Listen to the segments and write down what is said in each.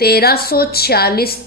1346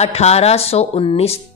1819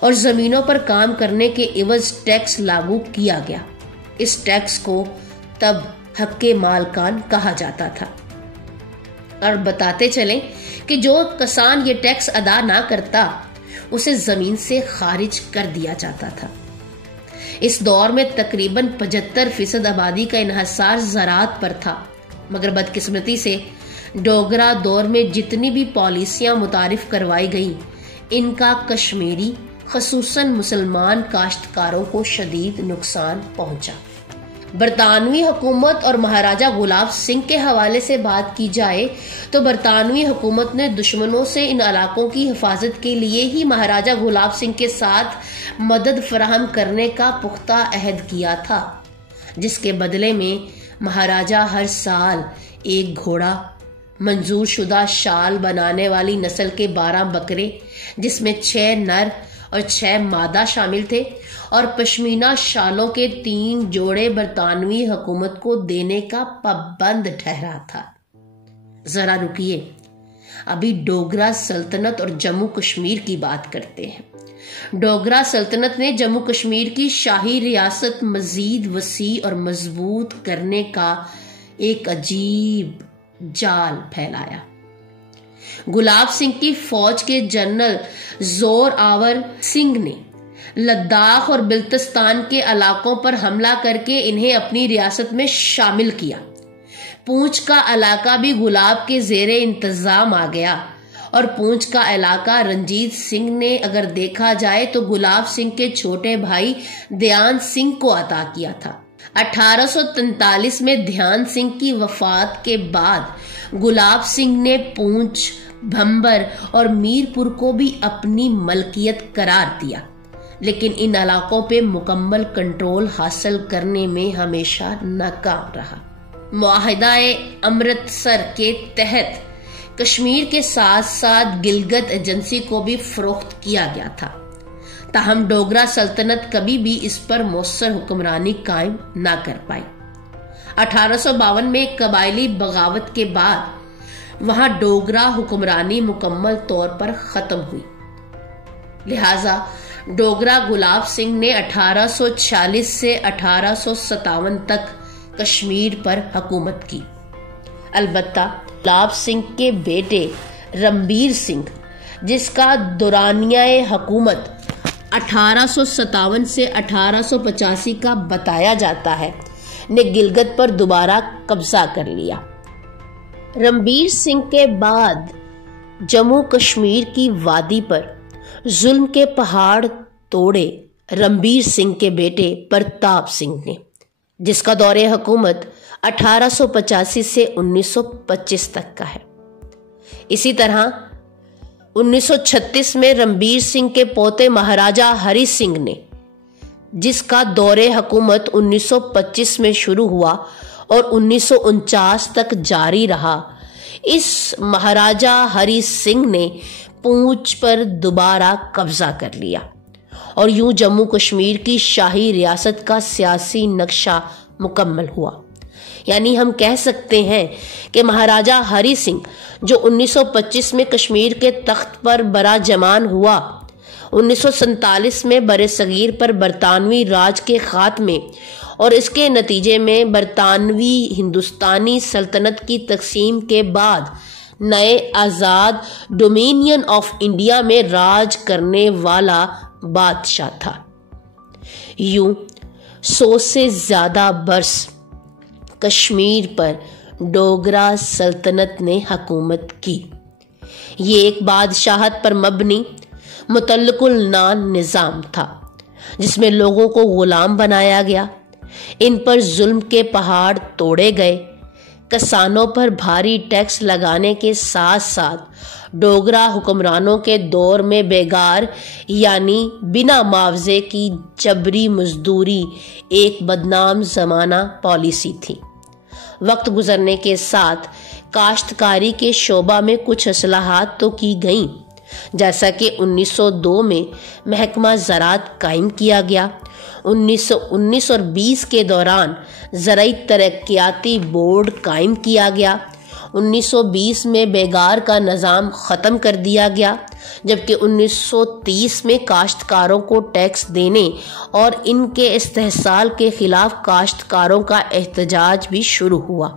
اور زمینوں پر کام کرنے کے عوض ٹیکس لاگو کیا گیا۔ اس ٹیکس کو تب حق مالکان کہا جاتا تھا، اور بتاتے چلیں کہ جو کسان یہ ٹیکس ادا نہ کرتا اسے زمین سے خارج کر دیا جاتا تھا۔ اس دور میں تقریباً 75% آبادی کا انحصار زراعت پر تھا، مگر بدقسمتی سے ڈوگرا دور میں جتنی بھی پالیسیاں متعارف کروائی گئیں ان کا کشمیری خصوصاً مسلمان کاشتکاروں کو شدید نقصان پہنچا۔ برطانوی حکومت اور مہاراجہ گلاب سنگھ کے حوالے سے بات کی جائے تو برطانوی حکومت نے دشمنوں سے ان علاقوں کی حفاظت کے لیے ہی مہاراجہ گلاب سنگھ کے ساتھ مدد فراہم کرنے کا پختہ عہد کیا تھا، جس کے بدلے میں مہاراجہ ہر سال ایک گھوڑا، منظور شدہ شال بنانے والی نسل کے 12 بکرے جس میں 6 نر اور 6 مادہ شامل تھے اور پشمینہ شالوں کے 3 جوڑے برطانوی حکومت کو دینے کا پابند ٹھہرا تھا۔ ذرا رکیے، ابھی ڈوگرا سلطنت اور جموں کشمیر کی بات کرتے ہیں۔ ڈوگرا سلطنت نے جموں کشمیر کی شاہی ریاست مزید وسیع اور مضبوط کرنے کا ایک عجیب جال پھیلایا۔ گلاب سنگھ کی فوج کے جنرل زور آور سنگھ نے لداخ اور بلتستان کے علاقوں پر حملہ کر کے انہیں اپنی ریاست میں شامل کیا۔ پونچھ کا علاقہ بھی گلاب کے زیر انتظام آ گیا، اور پونچھ کا علاقہ رنجیت سنگھ نے اگر دیکھا جائے تو گلاب سنگھ کے چھوٹے بھائی دھیان سنگھ کو عطا کیا تھا۔ 1843 میں دھیان سنگھ کی وفات کے بعد گلاب سنگھ نے پونچھ، بھمبر اور میرپور کو بھی اپنی ملکیت قرار دیا، لیکن ان علاقوں پہ مکمل کنٹرول حاصل کرنے میں ہمیشہ ناکام رہا۔ معاہدہ امرتسر کے تحت کشمیر کے ساتھ ساتھ گلگت ایجنسی کو بھی فروخت کیا گیا تھا، تاہم ڈوگرا سلطنت کبھی بھی اس پر مؤثر حکمرانی قائم نہ کر پائی۔ 1852 میں ایک قبائلی بغاوت کے بعد وہاں ڈوگرا حکمرانی مکمل طور پر ختم ہوئی، لہذا ڈوگرا گلاب سنگھ نے 1846 سے 1857 تک کشمیر پر حکومت کی۔ البتہ گلاب سنگھ کے بیٹے رنبیر سنگھ، جس کا دورانیہ حکومت 1857 سے 1885 کا بتایا جاتا ہے، نے گلگت پر دوبارہ قبضہ کر لیا۔ رنبیر سنگھ کے بعد جموں کشمیر کی وادی پر ظلم کے پہاڑ توڑے رنبیر سنگھ کے بیٹے پرتاپ سنگھ نے، جس کا دور حکومت 1885 سے 1925 تک کا ہے۔ اسی طرح 1936 میں رنبیر سنگھ کے پوتے مہاراجہ ہری سنگھ نے، جس کا دور حکومت 1925 میں شروع ہوا اور 1949 تک جاری رہا، اس مہاراجہ ہری سنگھ نے پونچھ پر دوبارہ قبضہ کر لیا، اور یوں جموں کشمیر کی شاہی ریاست کا سیاسی نقشہ مکمل ہوا۔ یعنی ہم کہہ سکتے ہیں کہ مہاراجہ ہری سنگھ جو 1925 میں کشمیر کے تخت پر براجمان ہوا، 1947 میں برصغیر پر برطانوی راج کے خاتمے اور اس کے نتیجے میں برطانوی ہندوستانی سلطنت کی تقسیم کے بعد نئے آزاد ڈومینین آف انڈیا میں راج کرنے والا بادشاہ تھا۔ یوں 100 سے زیادہ برس کشمیر پر ڈوگرا سلطنت نے حکومت کی۔ یہ ایک بادشاہت پر مبنی مطلق العنان نظام تھا، جس میں لوگوں کو غلام بنایا گیا، ان پر ظلم کے پہاڑ توڑے گئے، کسانوں پر بھاری ٹیکس لگانے کے ساتھ ساتھ ڈوگرا حکمرانوں کے دور میں بیگار یعنی بنا معاوضے کی جبری مزدوری ایک بدنام زمانہ پالیسی تھی۔ وقت گزرنے کے ساتھ کاشتکاری کے شعبہ میں کچھ اصلاحات تو کی گئیں، جیسا کہ 1902 میں محکمہ زراعت قائم کیا گیا۔ 1919 اور 20 کے دوران زرعی ترقیاتی بورڈ قائم کیا گیا۔ 1920 میں بیگار کا نظام ختم کر دیا گیا جبکہ 1930 میں کاشتکاروں کو ٹیکس دینے اور ان کے استحصال کے خلاف کاشتکاروں کا احتجاج بھی شروع ہوا۔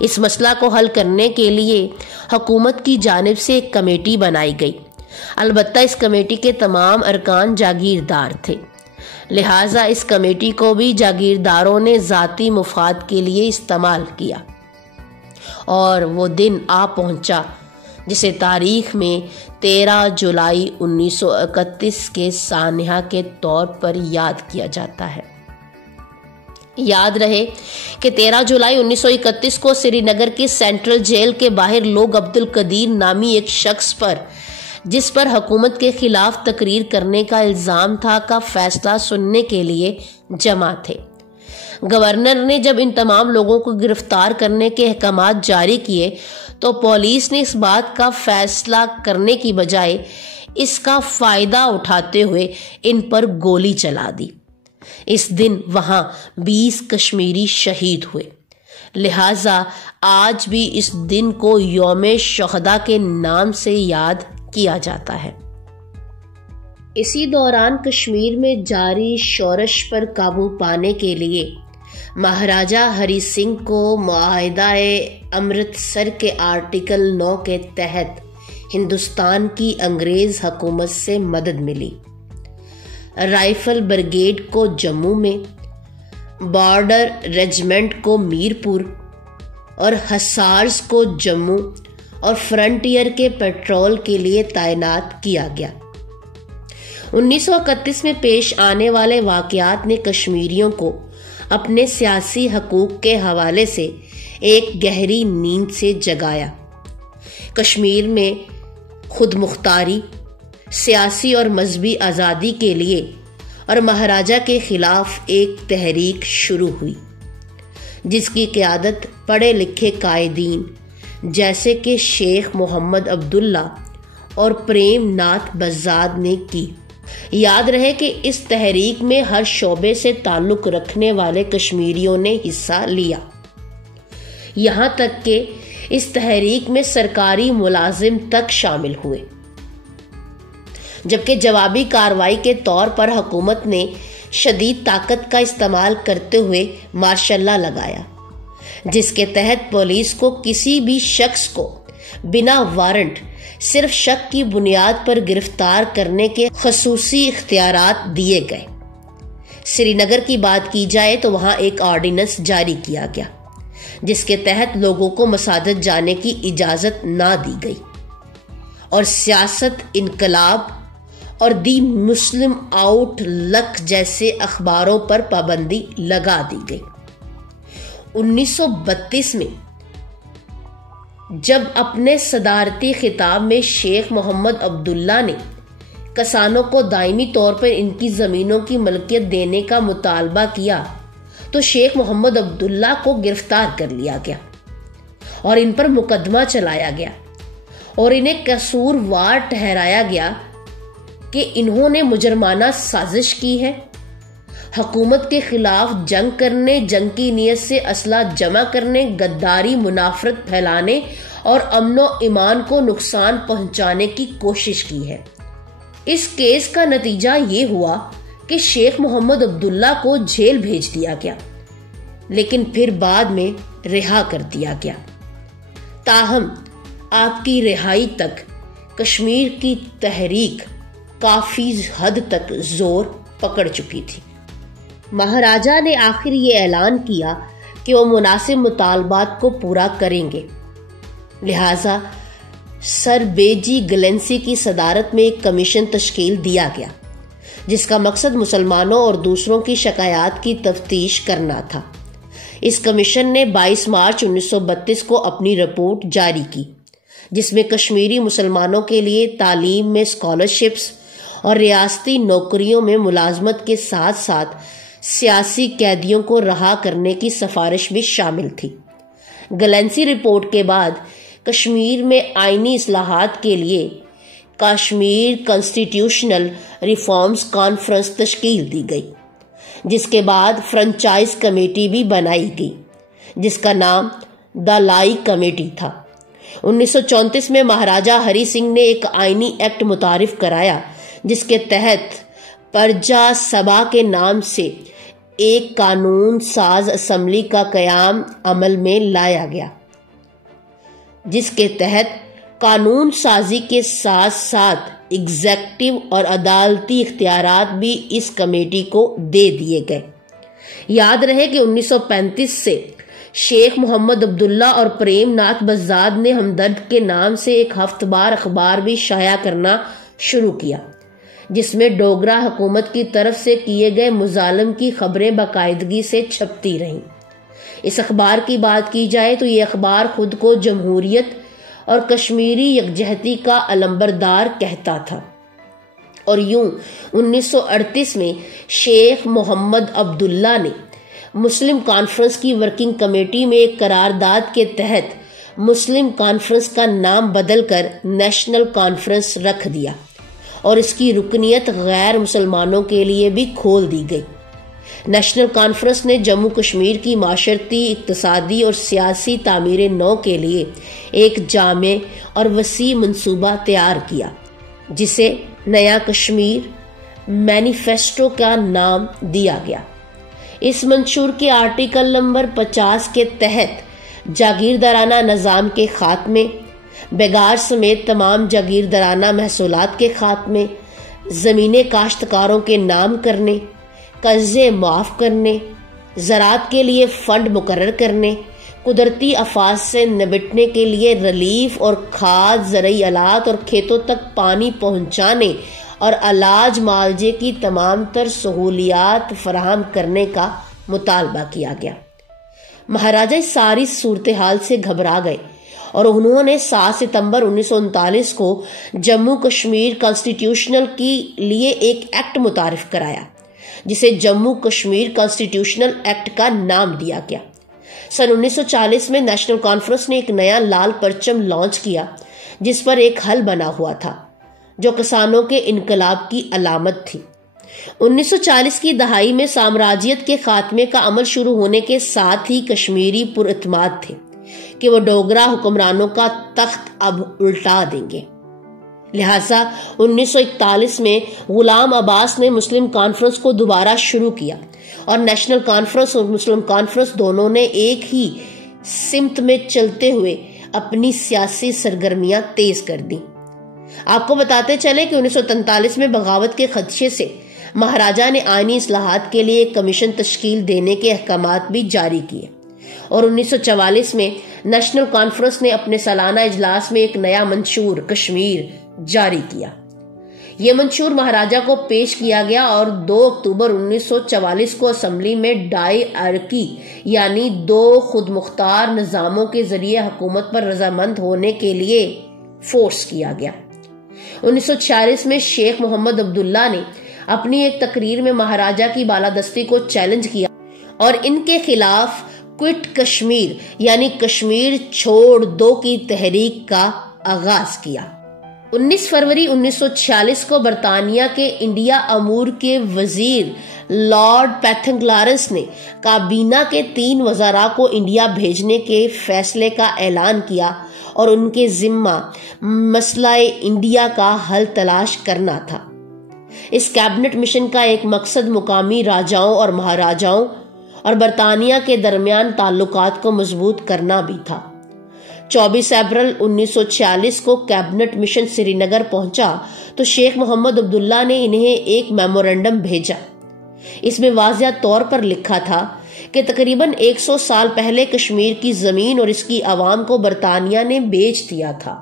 اس مسئلہ کو حل کرنے کے لیے حکومت کی جانب سے ایک کمیٹی بنائی گئی، البتہ اس کمیٹی کے تمام ارکان جاگیردار تھے، لہٰذا اس کمیٹی کو بھی جاگیرداروں نے ذاتی مفاد کے لیے استعمال کیا، اور وہ دن آ پہنچا جسے تاریخ میں 13 جولائی 1931 کے سانحہ کے طور پر یاد کیا جاتا ہے۔ یاد رہے کہ 13 جولائی 1931 کو سری نگر کی سینٹرل جیل کے باہر لوگ عبد القدیر نامی ایک شخص پر، جس پر حکومت کے خلاف تقریر کرنے کا الزام تھا، کا فیصلہ سننے کے لیے جمع تھے۔ گورنر نے جب ان تمام لوگوں کو گرفتار کرنے کے احکامات جاری کیے تو پولیس نے اس بات کا فیصلہ کرنے کی بجائے اس کا فائدہ اٹھاتے ہوئے ان پر گولی چلا دی۔ اس دن وہاں 20 کشمیری شہید ہوئے، لہٰذا آج بھی اس دن کو یوم شہداء کے نام سے یاد کیا جاتا ہے۔ اسی دوران کشمیر میں جاری شورش پر قابو پانے کے لیے مہاراجہ ہری سنگھ کو معاہدہ امرتسر کے آرٹیکل 9 کے تحت ہندوستان کی انگریز حکومت سے مدد ملی۔ رائفل بریگیڈ کو جموں میں، بارڈر ریجمنٹ کو میرپور اور حصارز کو جموں اور فرنٹیئر کے پیٹرول کے لیے تعینات کیا گیا۔ 1931 میں پیش آنے والے واقعات نے کشمیریوں کو اپنے سیاسی حقوق کے حوالے سے ایک گہری نیند سے جگایا۔ کشمیر میں خود مختاری، سیاسی اور مذہبی آزادی کے لیے اور مہاراجہ کے خلاف ایک تحریک شروع ہوئی، جس کی قیادت پڑھے لکھے قائدین جیسے کہ شیخ محمد عبداللہ اور پریم ناتھ بزاد نے کی۔ یاد رہے کہ اس تحریک میں ہر شعبے سے تعلق رکھنے والے کشمیریوں نے حصہ لیا، یہاں تک کہ اس تحریک میں سرکاری ملازم تک شامل ہوئے، جبکہ جوابی کارروائی کے طور پر حکومت نے شدید طاقت کا استعمال کرتے ہوئے مارشل لا لگایا، جس کے تحت پولیس کو کسی بھی شخص کو بنا وارنٹ صرف شک کی بنیاد پر گرفتار کرنے کے خصوصی اختیارات دیے گئے۔ سری نگر کی بات کی جائے تو وہاں ایک آرڈیننس جاری کیا گیا، جس کے تحت لوگوں کو مساجد جانے کی اجازت نہ دی گئی، اور سیاست، انقلاب اور دی مسلم آؤٹ لک جیسے اخباروں پر پابندی لگا دی گئی۔ 1932 میں جب اپنے صدارتی خطاب میں شیخ محمد عبداللہ نے کسانوں کو دائمی طور پر ان کی زمینوں کی ملکیت دینے کا مطالبہ کیا تو شیخ محمد عبداللہ کو گرفتار کر لیا گیا اور ان پر مقدمہ چلایا گیا اور انہیں قصوروار ٹھہرایا گیا کہ انہوں نے مجرمانہ سازش کی ہے، حکومت کے خلاف جنگ کرنے، جنگ کی نیت سے اسلحہ جمع کرنے، غداری، منافرت پھیلانے اور امن و ایمان کو نقصان پہنچانے کی کوشش کی ہے۔ اس کیس کا نتیجہ یہ ہوا کہ شیخ محمد عبداللہ کو جیل بھیج دیا گیا، لیکن پھر بعد میں رہا کر دیا گیا۔ تاہم آپ کی رہائی تک کشمیر کی تحریک کافی حد تک زور پکڑ چکی تھی۔ مہاراجہ نے آخر یہ اعلان کیا کہ وہ مناسب مطالبات کو پورا کریں گے، لہٰذا سر بیجی گلینسی کی صدارت میں ایک کمیشن تشکیل دیا گیا، جس کا مقصد مسلمانوں اور دوسروں کی شکایات کی تفتیش کرنا تھا۔ اس کمیشن نے 22 مارچ 1932 کو اپنی رپورٹ جاری کی، جس میں کشمیری مسلمانوں کے لیے تعلیم میں اسکالرشپس اور ریاستی نوکریوں میں ملازمت کے ساتھ ساتھ سیاسی قیدیوں کو رہا کرنے کی سفارش بھی شامل تھی۔ گلینسی رپورٹ کے بعد کشمیر میں آئینی اصلاحات کے لیے کشمیر کانسٹیٹیوشنل ریفارمز کانفرنس تشکیل دی گئی، جس کے بعد فرنچائز کمیٹی بھی بنائی گئی، جس کا نام دالائی کمیٹی تھا۔ 1934 میں مہاراجہ ہری سنگھ نے ایک آئینی ایکٹ متعارف کرایا جس کے تحت پرجا سبھا کے نام سے ایک قانون ساز اسمبلی کا قیام عمل میں لایا گیا، جس کے تحت قانون سازی کے ساتھ ساتھ ایگزیکٹو اور عدالتی اختیارات بھی اس کمیٹی کو دے دیے گئے۔ یاد رہے کہ 1935 سے شیخ محمد عبداللہ اور پریم ناتھ بزاد نے ہمدرد کے نام سے ایک ہفتہ وار اخبار بھی شائع کرنا شروع کیا، جس میں ڈوگرا حکومت کی طرف سے کیے گئے مظالم کی خبریں باقاعدگی سے چھپتی رہیں۔ اس اخبار کی بات کی جائے تو یہ اخبار خود کو جمہوریت اور کشمیری یکجہتی کا علمبردار کہتا تھا، اور یوں 1938 میں شیخ محمد عبداللہ نے مسلم کانفرنس کی ورکنگ کمیٹی میں ایک قرارداد کے تحت مسلم کانفرنس کا نام بدل کر نیشنل کانفرنس رکھ دیا، اور اس کی رکنیت غیر مسلمانوں کے لیے بھی کھول دی گئی۔ نیشنل کانفرنس نے جموں کشمیر کی معاشرتی، اقتصادی اور سیاسی تعمیر نو کے لیے ایک جامع اور وسیع منصوبہ تیار کیا، جسے نیا کشمیر مینیفیسٹو کا نام دیا گیا۔ اس منشور کے آرٹیکل نمبر 50 کے تحت جاگیردارانہ نظام کے خاتمے، بیگار سمیت تمام جاگیردارانہ محصولات کے خاتمے، زمینیں کاشتکاروں کے نام کرنے، قرضے معاف کرنے، زراعت کے لیے فنڈ مقرر کرنے، قدرتی آفات سے نمٹنے کے لیے ریلیف اور کھاد، زرعی آلات اور کھیتوں تک پانی پہنچانے اور علاج معالجے کی تمام تر سہولیات فراہم کرنے کا مطالبہ کیا گیا۔ مہاراجہ اس ساری صورتحال سے گھبرا گئے اور انہوں نے 7 ستمبر 1939 کو جموں کشمیر کانسٹیٹیوشنل کے لیے ایک ایکٹ متعارف کرایا، جسے جموں کشمیر کانسٹیٹیوشنل ایکٹ کا نام دیا گیا۔ سن 1940 میں نیشنل کانفرنس نے ایک نیا لال پرچم لانچ کیا، جس پر ایک حل بنا ہوا تھا جو کسانوں کے انقلاب کی علامت تھی۔ 1940 کی دہائی میں سامراجیت کے خاتمے کا عمل شروع ہونے کے ساتھ ہی کشمیری پر اعتماد تھے کہ وہ ڈوگرا حکمرانوں کا تخت اب الٹا دیں گے۔ لہٰذا 1941 میں غلام عباس نے مسلم کانفرنس کو دوبارہ شروع کیا، اور نیشنل کانفرنس اور مسلم کانفرنس دونوں نے ایک ہی سمت میں چلتے ہوئے اپنی سیاسی سرگرمیاں تیز کر دیں۔ آپ کو بتاتے چلیں کہ 1943 میں بغاوت کے خدشے سے مہاراجہ نے آئینی اصلاحات کے لیے ایک کمیشن تشکیل دینے کے احکامات بھی جاری کیے، اور 1944 میں نیشنل کانفرنس نے اپنے سالانہ اجلاس میں ایک نیا منشور کشمیر جاری کیا۔ یہ منشور مہاراجہ کو پیش کیا گیا اور 2 اکتوبر 1944 کو اسمبلی میں ڈائی ارکی یعنی 2 خود مختار نظاموں کے ذریعے حکومت پر رضامند ہونے کے لیے فورس کیا گیا۔ 1946 میں شیخ محمد عبداللہ نے اپنی ایک تقریر میں مہاراجہ کی بالادستی کو چیلنج کیا اور ان کے خلاف کوئٹ کشمیر یعنی کشمیر چھوڑ دو کی تحریک کا آغاز کیا۔ 19 فروری 1946 کو برطانیہ کے انڈیا امور کے وزیر لارڈ پیتھنگلارنس نے کابینہ کے 3 وزراء کو انڈیا بھیجنے کے فیصلے کا اعلان کیا اور ان کے ذمہ مسئلہ انڈیا کا حل تلاش کرنا تھا۔ اس کیبنٹ مشن کا ایک مقصد مقامی راجاؤں اور مہاراجاؤں اور برطانیہ کے درمیان تعلقات کو مضبوط کرنا بھی تھا۔ 24 اپریل 1946 کو کیبنٹ مشن سری نگر پہنچا تو شیخ محمد عبداللہ نے انہیں ایک میمورنڈم بھیجا۔ اس میں واضح طور پر لکھا تھا کہ تقریباً 100 سال پہلے کشمیر کی زمین اور اس کی عوام کو برطانیہ نے بیچ دیا تھا،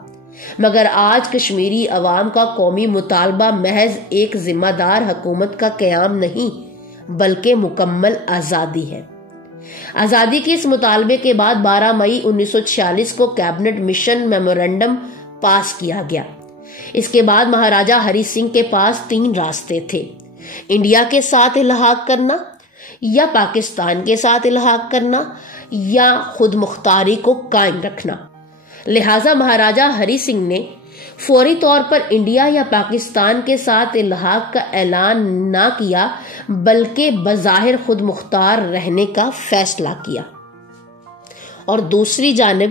مگر آج کشمیری عوام کا قومی مطالبہ محض ایک ذمہ دار حکومت کا قیام نہیں بلکہ مکمل آزادی ہے۔ آزادی کے اس مطالبے کے بعد 12 مئی 1946 کو کیبنٹ مشن میمورنڈم پاس کیا گیا۔ اس کے بعد مہاراجہ ہری سنگھ کے پاس 3 راستے تھے: انڈیا کے ساتھ الحاق کرنا، یا پاکستان کے ساتھ الحاق کرنا، یا خود مختاری کو قائم رکھنا۔ لہٰذا مہاراجہ ہری سنگھ نے فوری طور پر انڈیا یا پاکستان کے ساتھ الحاق کا اعلان نہ کیا بلکہ بظاہر خود مختار رہنے کا فیصلہ کیا، اور دوسری جانب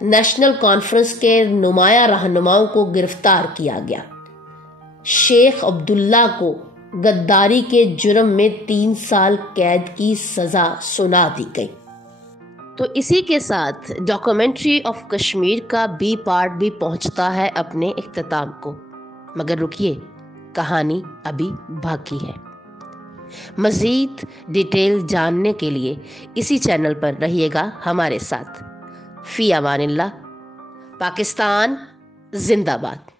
نیشنل کانفرنس کے نمایاں رہنماؤں کو گرفتار کیا گیا۔ شیخ عبداللہ کو غداری کے جرم میں 3 سال قید کی سزا سنا دی گئی۔ تو اسی کے ساتھ ڈاکومنٹری آف کشمیر کا بی پارٹ بھی پہنچتا ہے اپنے اختتام کو، مگر رکیے، کہانی ابھی باقی ہے۔ مزید ڈیٹیل جاننے کے لیے اسی چینل پر رہیے گا ہمارے ساتھ۔ فی امان اللہ۔ پاکستان زندہ باد۔